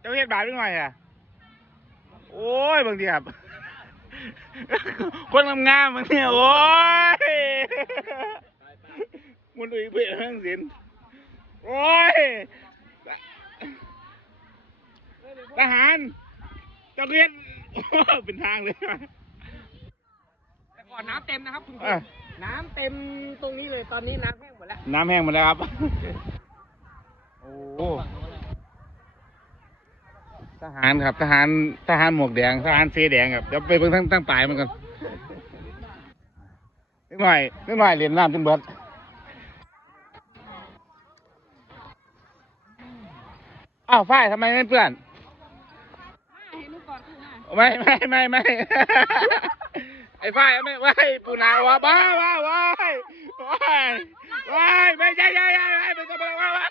เจ้าเฮ็ดบาปนิดหน่อยอะ โอ้ยบางทีครับ คนงามๆบางทีโอ้ยมันอุ้ยเบื่อทั้งสิ้นโอ้ยทหารเจ้าเรียนเป็นทางเลยแต่ก่อนน้ำเต็มนะครับคุณครูอะน้ำเต็มตรงนี้เลยตอนนี้น้ำแห้งหมดแล้ว น้ำแห้งหมดแล้วครับ โอ้ ทหารครับ ทหารทหารหมวกแดงทหารเสื้อแดงครับเดี๋ยวไปเบิ่งทั้งตั้งปลายมันก่อนนิดหน่อยนิดหน่อยเรียนน้ำจนเบิดอ้าวฝ้ายทำไมไม่เปื้อนไม่ไม่ไม่ไม่ไอ้ฝ้ายไม่ไม่ปูนาวะบ้าบ้าว้ายว้ายว้ายไม่ใช่ใช่ใช่ไม่ไม่ต้องมาว้ายว้าย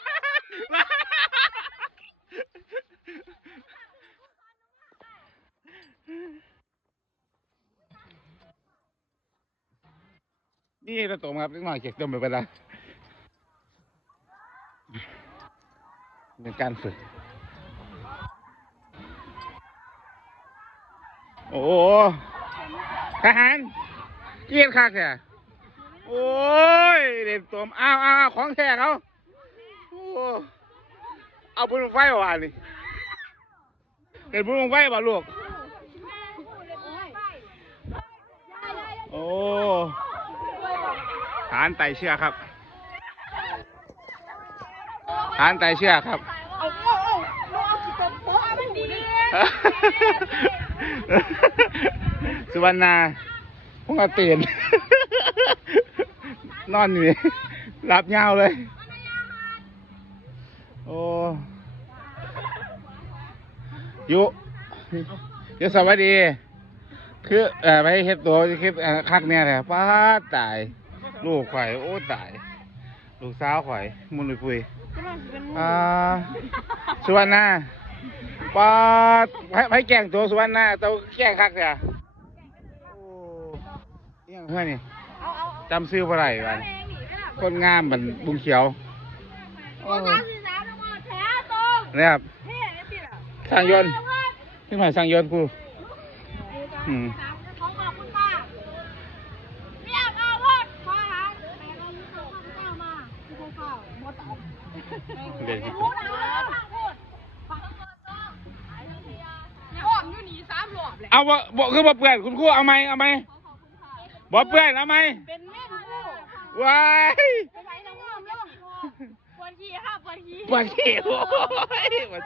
นี่ตะตมครับนิดหน่อยเก็บต้มไปเป็นไรเป็นการฝึก โอ้โหทหารเกียดคักแค่โอ้ยเด็ดตมอ้าวอ้าวของแท้เขาโอ้เอาปืนไฟว่ะนี่เห็นปืนไฟป่ะลูก โอ้ฐานไตเชือกครับฐานไตเชือกครับ สุวรรณาพวกเราตื่น นอนอยู่นี่หลับยาวเลย โอ้ยุยุสวัสดี คือเอ่อไปเฮ็ดตัวคลิปคักเนี่ยแหละป้าตาย ลูกข่อยโอ้ตาย ลูกสาวข่อยมุนลุยปุยอ่าสุวรรณาปาดให้ให้แกล้งตัวสุวรรณาเตัวแกล้งคักเสียโอ้อิหยังเพื่อนนี่จำซื้อบ่ไรกันคนงามบันบุงเขียวโอ้เนี่ยครับสร้างยนต์นี่หมายสร้างยนต์กูอืม เดี๋ยวสิเอาบ่บ่คือบ่เปื่อนคุณครูเอาไหมเอาไหมบ่เปื่อนเอาไหมเป็นแม่ครูว้ายไปไหนน้องอ้อมลงปวดขี้ค่ะปวดขี้ปวดขี้โอ้ยเริ่มมาไหน